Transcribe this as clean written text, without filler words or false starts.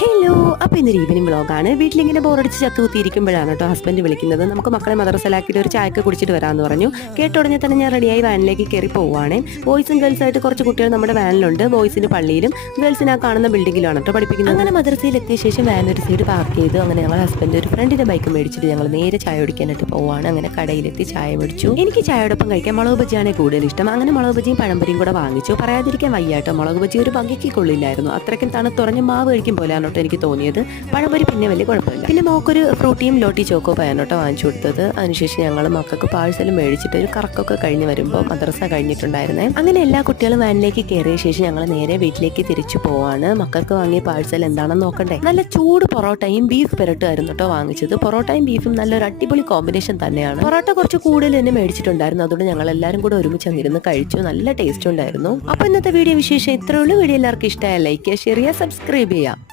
Hello, അപ്പോൾ ഇന്നൊരു evening വ്ളോഗാണ്. വീട്ടിലിങ്ങനെ ബോറടിച്ച് ചത്തുകുത്തിയിരിക്കുമ്പോഴാണ് കേട്ടോ ഹസ്ബൻഡ് വിളിക്കുന്നത്. നമുക്ക് മക്കളെ മദ്രസയിലാക്കിയിട്ട് ഒരു ചായക്ക് കുടിച്ചിട്ട് വരാമെന്ന് പറഞ്ഞു. കേട്ട ഉടനെ തന്നെ ഞാൻ റെഡിയായി വാനിലേക്ക് കയറി പോവുകയാണ്. ബോയ്സും ഗേൾസായിട്ട് കുറച്ച് കുട്ടികൾ നമ്മുടെ വാനിലുണ്ട്. ബോയ്സിന് പള്ളിയിലും ഗേൾസിന് ആ കാണുന്ന ബിൽഡിങ്ങിലാണ് കേട്ടോ പഠിപ്പിക്കുന്നത്. അങ്ങനെ മദ്രസയിൽ എത്തിയ ശേഷം വാൻ ഒരു സൈഡ് പാർക്ക് ചെയ്തു. അങ്ങനെ ഞങ്ങൾ ഹസ്ബൻഡ് ഒരു ഫ്രണ്ടിന്റെ ബൈക്ക് മേടിച്ചിട്ട് ഞങ്ങൾ നേരെ ചായ കുടിക്കാനായിട്ട് പോവുകയാണ്. അങ്ങനെ കടയിലെത്തി ചായ മേടിച്ചു. എനിക്ക് ചായയോടൊപ്പം കഴിക്കാൻ മുളക് ബജിയാണ് കൂടുതൽ ഇഷ്ടം. അങ്ങനെ മുളക് ബജിയും പഴംപൊരിയും കൂടെ വാങ്ങിച്ചു. പറയാതിരിക്കാൻ വയ്യാട്ടോ, മുളക് ബജി ഒരു ഭംഗിക്ക് കൊള്ളില്ലായിരുന്നു. അത്രയ്ക്കും തണുത്തുറഞ്ഞ മാവ് കഴിക്കും പോലെയാണ് എനിക്ക് തോന്നിയത്. പഴംപൊരി പിന്നെ വലിയ കുഴപ്പമില്ല. പിന്നെ മോക്കൊരു ഫ്രൂട്ടിയും ലോട്ടി ചോക്കോ പാനോട്ടോ വാങ്ങിച്ചു കൊടുത്തത്. അതിനുശേഷം ഞങ്ങൾ മക്കൾക്ക് പാഴ്സലും മേടിച്ചിട്ട് ഒരു കറക്കൊക്കെ കഴിഞ്ഞ് വരുമ്പോൾ മദ്രസ കഴിഞ്ഞിട്ടുണ്ടായിരുന്നേ. അങ്ങനെ എല്ലാ കുട്ടികളും വാനിലേക്ക് കയറിയ ശേഷം ഞങ്ങൾ നേരെ വീട്ടിലേക്ക് തിരിച്ചു പോവാണ്. മക്കൾക്ക് വാങ്ങിയ പാഴ്സൽ എന്താണെന്ന് നോക്കണ്ടേ. നല്ല ചൂട് പൊറോട്ടയും ബീഫ് പെരട്ടുമായിരുന്നു കേട്ടോ വാങ്ങിച്ചത്. പൊറോട്ടയും ബീഫും നല്ലൊരു അടിപൊളി കോമ്പിനേഷൻ തന്നെയാണ്. പൊറോട്ട കുറച്ച് കൂടുതൽ തന്നെ മേടിച്ചിട്ടുണ്ടായിരുന്നു. അതുകൊണ്ട് ഞങ്ങൾ എല്ലാവരും കൂടെ ഒരുമിച്ച് അങ്ങിരുന്ന് കഴിച്ചു. നല്ല ടേസ്റ്റ് ഉണ്ടായിരുന്നു. അപ്പോൾ ഇന്നത്തെ വീഡിയോ വിശേഷം ഇത്രയുള്ള വീഡിയോ എല്ലാവർക്കും ഇഷ്ടമായ ലൈക്ക് ചെയ്യുക, ഷെയർ ചെയ്യുക, സബ്സ്ക്രൈബ് ചെയ്യുക.